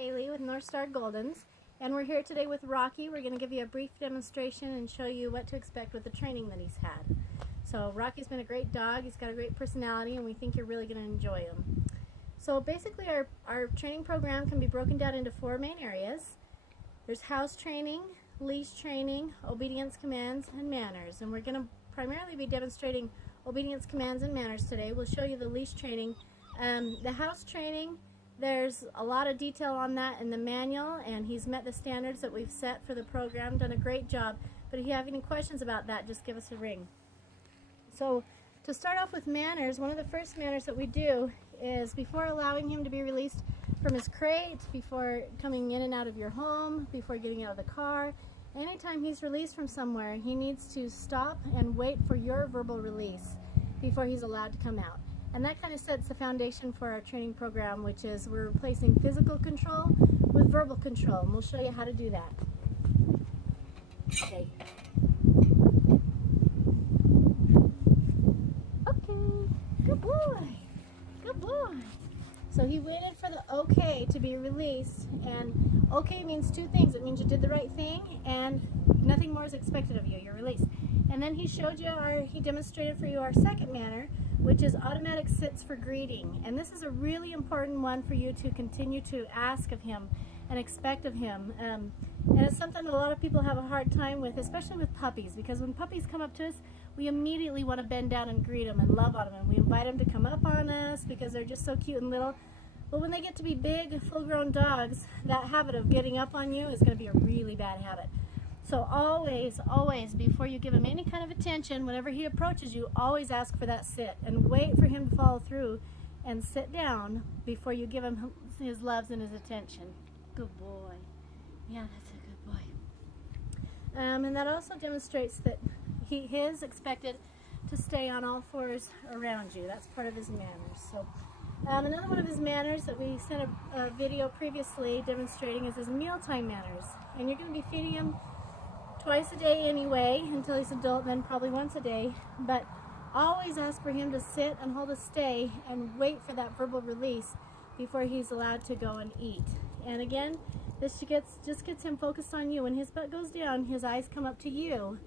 Haley with North Star Goldens, and we're here today with Rocky. We're going to give you a brief demonstration and show you what to expect with the training that he's had. So Rocky's been a great dog. He's got a great personality, and we think you're really going to enjoy him. So basically our training program can be broken down into 4 main areas. There's house training, leash training, obedience commands, and manners. And we're going to primarily be demonstrating obedience commands and manners today. We'll show you the leash training. The house training, there's a lot of detail on that in the manual, and he's met the standards that we've set for the program, done a great job. But if you have any questions about that, just give us a ring. So to start off with manners, one of the first manners that we do is before allowing him to be released from his crate, before coming in and out of your home, before getting out of the car, anytime he's released from somewhere, he needs to stop and wait for your verbal release before he's allowed to come out. And that kind of sets the foundation for our training program, which is we're replacing physical control with verbal control, and we'll show you how to do that. Okay. Okay, good boy, good boy. So he waited for the okay to be released, and okay means 2 things. It means you did the right thing and nothing more is expected of you. You're released. And then he showed you, he demonstrated for you our second manner, which is automatic sits for greeting. And this is a really important one for you to continue to ask of him and expect of him. And it's something that a lot of people have a hard time with, especially with puppies, because when puppies come up to us, we immediately want to bend down and greet them and love on them, and we invite them to come up on us because they're just so cute and little. But when they get to be big, full-grown dogs, that habit of getting up on you is going to be a really bad habit. So always, always, before you give him any kind of attention, whenever he approaches you, always ask for that sit and wait for him to follow through and sit down before you give him his loves and his attention. Good boy. Yeah, that's a good boy. And that also demonstrates that he is expected to stay on all 4s around you. That's part of his manners. So another one of his manners that we sent a video previously demonstrating is his mealtime manners. And you're going to be feeding him twice a day anyway until he's adult, then probably once a day. But always ask for him to sit and hold a stay and wait for that verbal release before he's allowed to go and eat. And again, this just gets him focused on you. When his butt goes down, his eyes come up to you,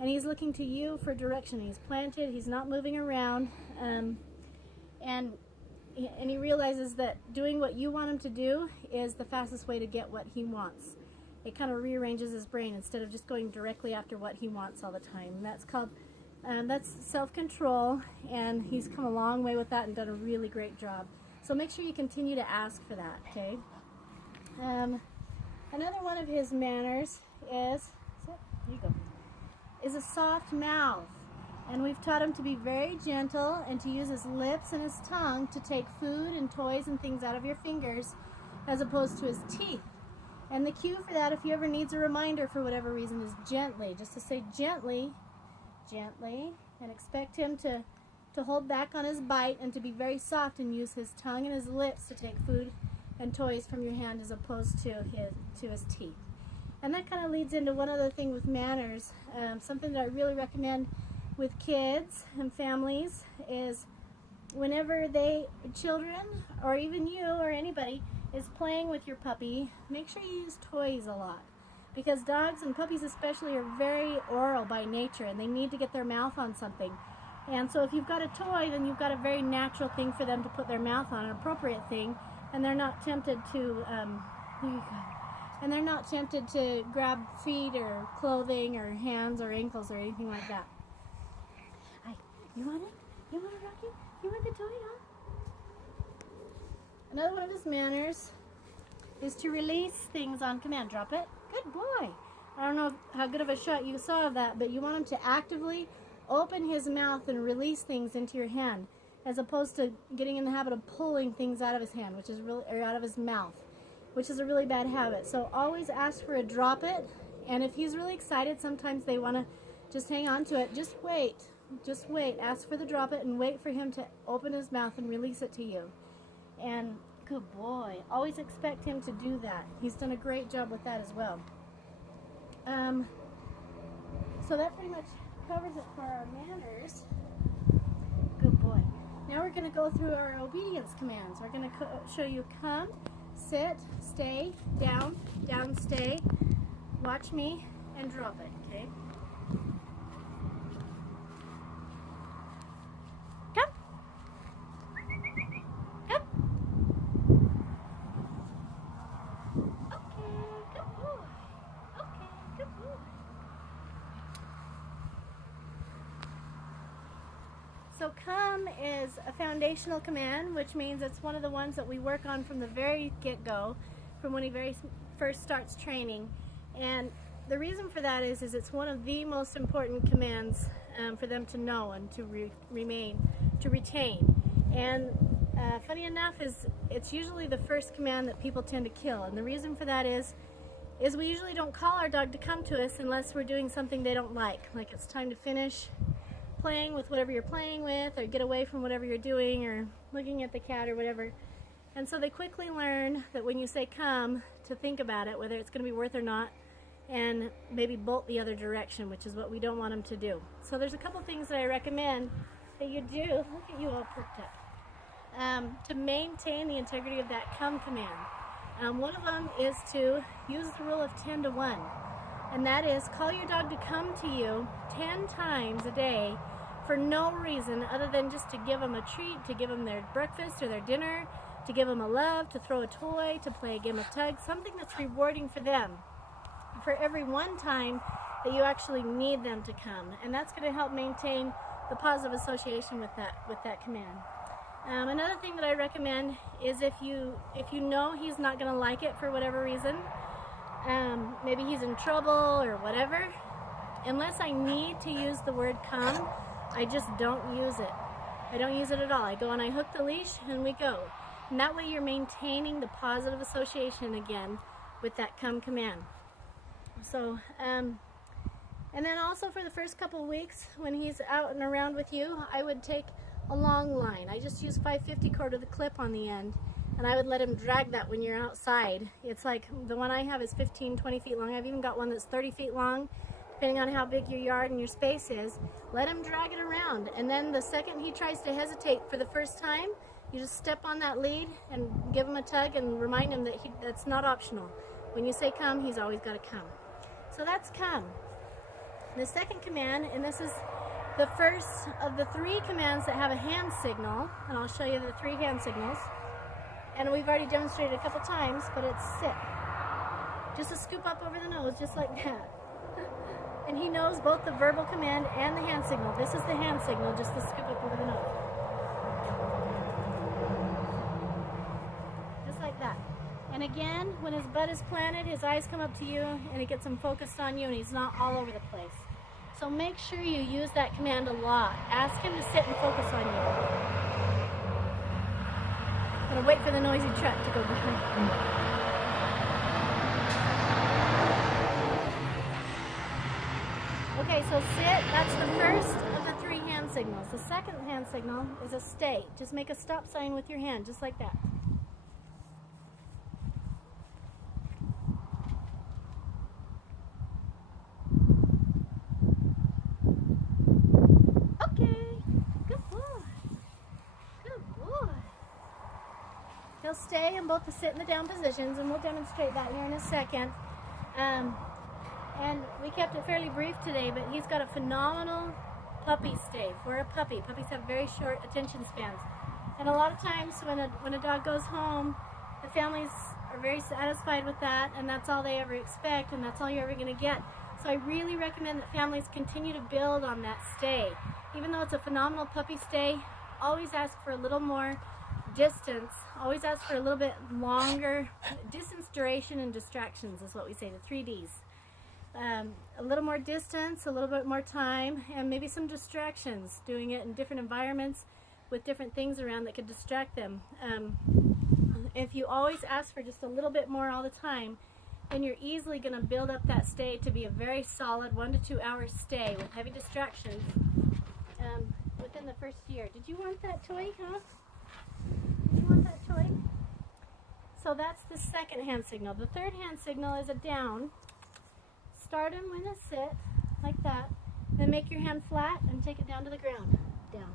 and he's looking to you for direction. He's planted, he's not moving around, and he realizes that doing what you want him to do is the fastest way to get what he wants. It kind of rearranges his brain instead of just going directly after what he wants all the time. And that's called, that's self-control, and he's come a long way with that and done a really great job. So make sure you continue to ask for that, okay? Another one of his manners is a soft mouth. And we've taught him to be very gentle and to use his lips and his tongue to take food and toys and things out of your fingers as opposed to his teeth. And the cue for that, if he ever needs a reminder for whatever reason, is gently. Just to say gently, gently, and expect him to hold back on his bite and to be very soft and use his tongue and his lips to take food and toys from your hand as opposed to his teeth. And that kind of leads into one other thing with manners. Something that I really recommend with kids and families is whenever children or even you or anybody is playing with your puppy, make sure you use toys a lot, because dogs and puppies especially are very oral by nature and they need to get their mouth on something. And so if you've got a toy, then you've got a very natural thing for them to put their mouth on, an appropriate thing, and they're not tempted to grab feet or clothing or hands or ankles or anything like that. Hi, you want it? You want it, Rocky? You want the toy, huh? Another one of his manners is to release things on command. Drop it. Good boy. I don't know how good of a shot you saw of that, but you want him to actively open his mouth and release things into your hand, as opposed to getting in the habit of pulling things out of his hand, or out of his mouth, which is a really bad habit. So always ask for a drop it, and if he's really excited, sometimes they want to just hang on to it. Just wait. Just wait. Ask for the drop it and wait for him to open his mouth and release it to you. And good boy. Always expect him to do that. He's done a great job with that as well. So that pretty much covers it for our manners. Good boy. Now we're going to go through our obedience commands. We're going to show you come, sit, stay, down, down, stay. Watch me and drop it, okay? Come. Come. Okay, good boy. Okay, good boy. So come is a foundational command, which means it's one of the ones that we work on from the very get-go, from when he very first starts training. And the reason for that is it's one of the most important commands for them to know and to retain. And funny enough, it's usually the first command that people tend to kill. And the reason for that is we usually don't call our dog to come to us unless we're doing something they don't like it's time to finish playing with whatever you're playing with, or get away from whatever you're doing, or looking at the cat or whatever. And so they quickly learn that when you say come, to think about it, whether it's going to be worth or not, and maybe bolt the other direction, which is what we don't want them to do. So there's a couple things that I recommend that you do. Look at you all perked up. To maintain the integrity of that come command. One of them is to use the rule of 10 to 1. And that is, call your dog to come to you 10 times a day for no reason other than just to give them a treat, to give them their breakfast or their dinner, to give them a love, to throw a toy, to play a game of tug, something that's rewarding for them, for every one time that you actually need them to come. And that's going to help maintain the positive association with that command. Another thing that I recommend is if you know he's not going to like it for whatever reason, maybe he's in trouble or whatever, unless I need to use the word come, I just don't use it. I don't use it at all. I go and I hook the leash and we go. And that way you're maintaining the positive association again with that come command. So, and then also for the first couple of weeks when he's out and around with you, I would take a long line. I just use 550 cord with a clip on the end, and I would let him drag that when you're outside. It's like the one I have is 15, 20 feet long. I've even got one that's 30 feet long, depending on how big your yard and your space is. Let him drag it around, and then the second he tries to hesitate for the first time, you just step on that lead and give him a tug and remind him that that's not optional. When you say come, he's always got to come. So that's come. The second command, and this is the first of the 3 commands that have a hand signal, and I'll show you the 3 hand signals. And we've already demonstrated a couple times, but it's sit. Just a scoop up over the nose, just like that. And he knows both the verbal command and the hand signal. This is the hand signal, just the scoop up over the nose. Just like that. And again, when his butt is planted, his eyes come up to you, and he gets him focused on you, and he's not all over the place. So make sure you use that command a lot. Ask him to sit and focus on you. I'm gonna wait for the noisy truck to go by. Okay, so sit, that's the first of the 3 hand signals. The second hand signal is a stay. Just make a stop sign with your hand, just like that. He'll stay in both the sit and the down positions, and we'll demonstrate that here in a second. And we kept it fairly brief today, but he's got a phenomenal puppy stay for a puppy. Puppies have very short attention spans. And a lot of times when a dog goes home, the families are very satisfied with that, and that's all they ever expect, and that's all you're ever going to get. So I really recommend that families continue to build on that stay. Even though it's a phenomenal puppy stay, always ask for a little more distance. Always ask for a little bit longer distance, duration, and distractions is what we say, the 3 Ds. A little more distance, a little bit more time, and maybe some distractions, doing it in different environments with different things around that could distract them. If you always ask for just a little bit more all the time, then you're easily going to build up that stay to be a very solid 1 to 2 hour stay with heavy distractions within the first year. Did you want that toy, huh? Did you want that toy? So that's the second hand signal. The third hand signal is a down. Start him with a sit, like that. Then make your hand flat and take it down to the ground. Down.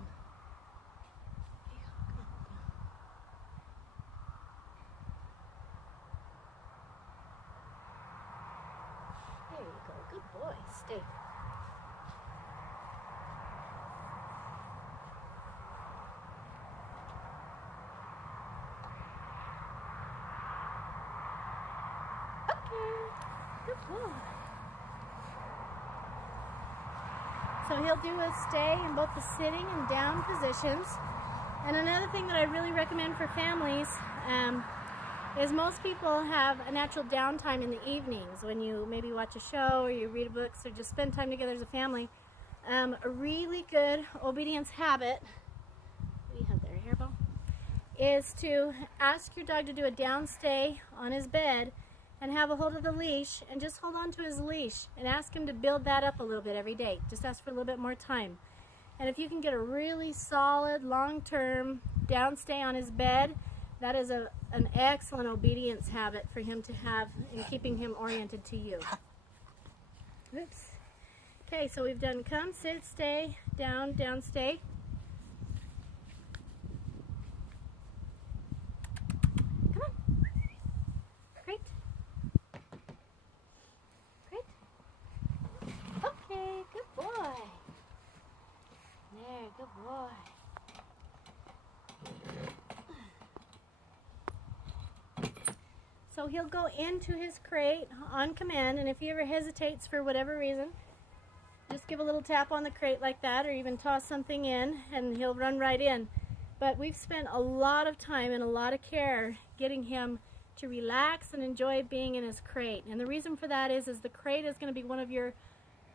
boy. Stay. Okay. Good boy. So he'll do a stay in both the sitting and down positions. And another thing that I really recommend for families is most people have a natural downtime in the evenings when you maybe watch a show or you read books or just spend time together as a family. A really good obedience habit, what do you have there, hairball? Is to ask your dog to do a down stay on his bed and have a hold of the leash and just hold on to his leash and ask him to build that up a little bit every day. Just ask for a little bit more time. And if you can get a really solid, long-term down stay on his bed, that is an excellent obedience habit for him to have in keeping him oriented to you. Oops. Okay, so we've done come, sit, stay, down, down, stay. Come on. Great. Great. Okay, good boy. There, good boy. So he'll go into his crate on command, and if he ever hesitates for whatever reason, just give a little tap on the crate like that, or even toss something in, and he'll run right in. But we've spent a lot of time and a lot of care getting him to relax and enjoy being in his crate. And the reason for that is the crate is going to be one of your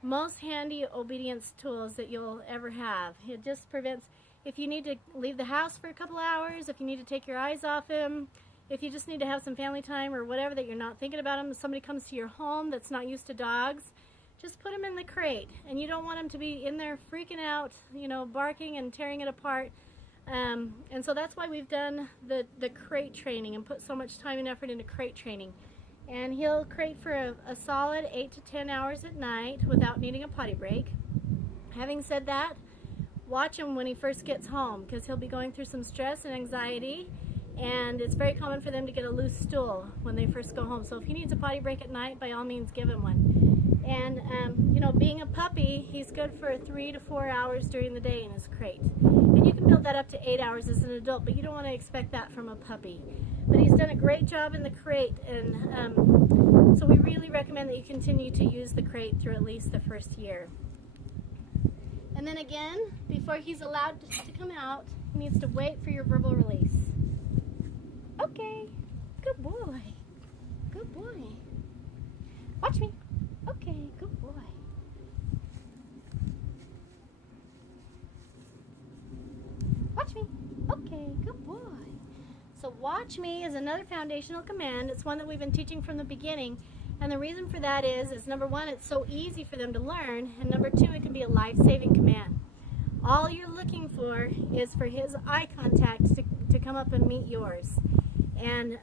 most handy obedience tools that you'll ever have. It just prevents, if you need to leave the house for a couple hours, if you need to take your eyes off him, if you just need to have some family time or whatever that you're not thinking about him, if somebody comes to your home that's not used to dogs, just put him in the crate. And you don't want him to be in there freaking out, you know, barking and tearing it apart. And so that's why we've done the crate training and put so much time and effort into crate training. And he'll crate for a solid 8 to 10 hours at night without needing a potty break. Having said that, watch him when he first gets home, because he'll be going through some stress and anxiety, and it's very common for them to get a loose stool when they first go home. So if he needs a potty break at night, by all means give him one. And you know, being a puppy, he's good for 3 to 4 hours during the day in his crate. And you can build that up to 8 hours as an adult, but you don't want to expect that from a puppy. But he's done a great job in the crate, and so we really recommend that you continue to use the crate through at least the first year. And then again, before he's allowed to come out, he needs to wait for your verbal release. Okay, good boy, good boy. Watch me. Okay, good boy. Watch me. Okay, good boy. So watch me is another foundational command. It's one that we've been teaching from the beginning. And the reason for that is number one, it's so easy for them to learn. And number two, it can be a life-saving command. All you're looking for is for his eye contact to come up and meet yours. And,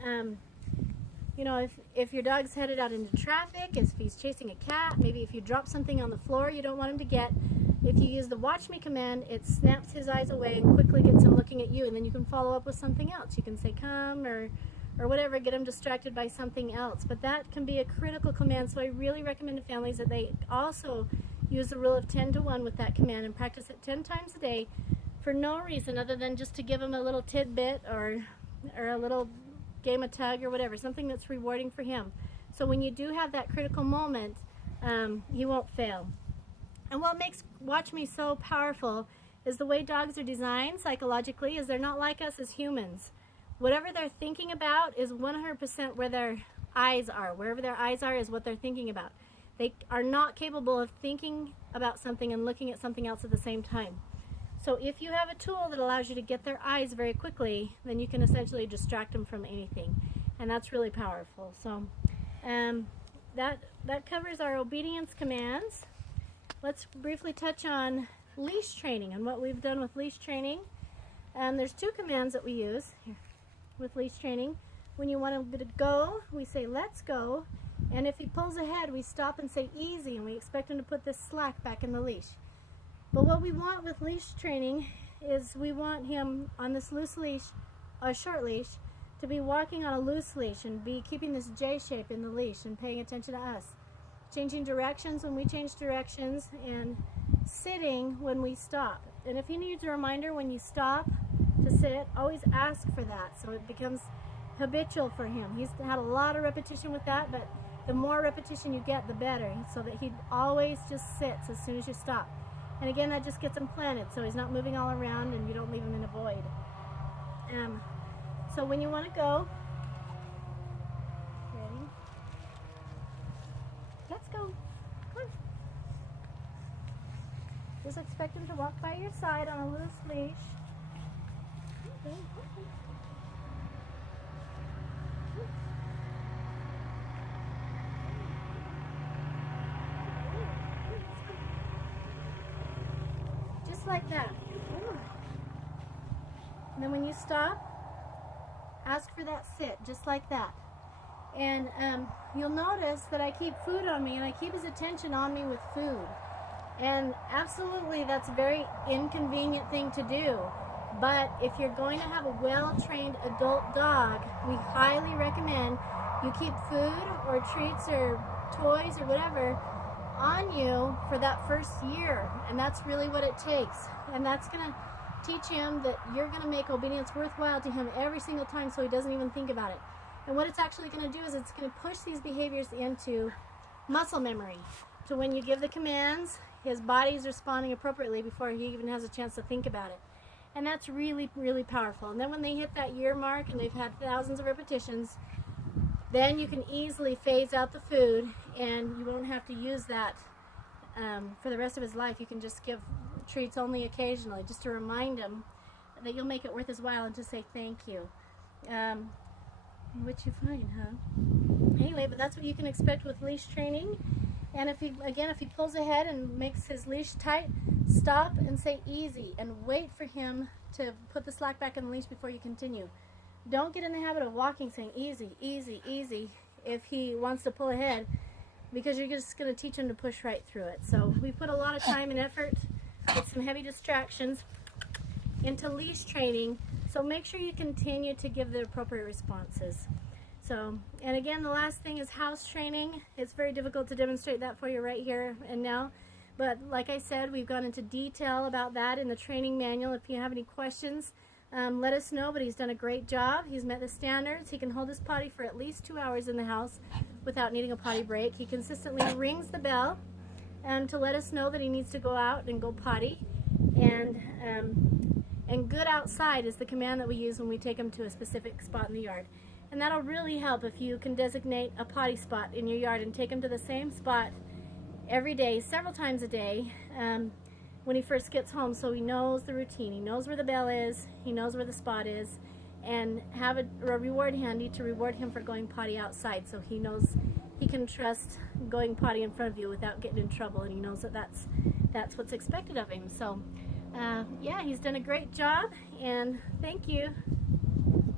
you know, if your dog's headed out into traffic, if he's chasing a cat, maybe if you drop something on the floor you don't want him to get, if you use the watch me command, it snaps his eyes away and quickly gets him looking at you, and then you can follow up with something else. You can say come or whatever, get him distracted by something else. But that can be a critical command, so I really recommend to families that they also use the rule of 10 to 1 with that command and practice it 10 times a day for no reason other than just to give him a little tidbit or a little game of tug or whatever, something that's rewarding for him. So when you do have that critical moment, he won't fail. And what makes Watch Me so powerful is the way dogs are designed psychologically is they're not like us as humans. Whatever they're thinking about is 100% where their eyes are. Wherever their eyes are is what they're thinking about. They are not capable of thinking about something and looking at something else at the same time. So if you have a tool that allows you to get their eyes very quickly, then you can essentially distract them from anything. And that's really powerful. So that covers our obedience commands. Let's briefly touch on leash training and what we've done with leash training. There's two commands that we use here with leash training. When you want him to go, we say let's go. And if he pulls ahead, we stop and say easy, and we expect him to put this slack back in the leash. But what we want with leash training is we want him on this loose leash, a short leash, to be walking on a loose leash and be keeping this J shape in the leash and paying attention to us. changing directions when we change directions, and sitting when we stop. And if he needs a reminder when you stop to sit, always ask for that so it becomes habitual for him. He's had a lot of repetition with that, but the more repetition you get, the better, so that he always just sits as soon as you stop. And again, that just gets him planted so he's not moving all around and you don't leave him in a void. So when you want to go, ready? Let's go. Come on. Just expect him to walk by your side on a loose leash. Okay. Just like that. And then when you stop, ask for that sit, just like that. And you'll notice that I keep food on me, and I keep his attention on me with food. And absolutely, that's a very inconvenient thing to do. But if you're going to have a well-trained adult dog, we highly recommend you keep food or treats or toys or whatever on you for that first year. And that's really what it takes. And that's going to teach him that you're going to make obedience worthwhile to him every single time, so he doesn't even think about it. And what it's actually going to do is it's going to push these behaviors into muscle memory. So when you give the commands, his body's responding appropriately before he even has a chance to think about it. And that's really, really powerful. And then when they hit that year mark and they've had thousands of repetitions, then you can easily phase out the food, and you won't have to use that for the rest of his life. You can just give treats only occasionally, just to remind him that you'll make it worth his while and to say thank you. Which you find, huh? Anyway, but that's what you can expect with leash training. And if he pulls ahead and makes his leash tight, stop and say easy, and wait for him to put the slack back in the leash before you continue. Don't get in the habit of walking saying easy, easy, easy if he wants to pull ahead, because you're just going to teach him to push right through it. So we put a lot of time and effort with some heavy distractions into leash training, so make sure you continue to give the appropriate responses. So, and again, the last thing is house training. It's very difficult to demonstrate that for you right here and now, but like I said, we've gone into detail about that in the training manual. If you have any questions, let us know, but he's done a great job. He's met the standards. He can hold his potty for at least 2 hours in the house without needing a potty break. He consistently rings the bell to let us know that he needs to go out and go potty. And good outside is the command that we use when we take him to a specific spot in the yard. And that'll really help if you can designate a potty spot in your yard and take him to the same spot every day, several times a day, when he first gets home, so he knows the routine. He knows where the bell is, he knows where the spot is, and have a reward handy to reward him for going potty outside, so he knows he can trust going potty in front of you without getting in trouble, and he knows that that's what's expected of him. So yeah, he's done a great job, and thank you.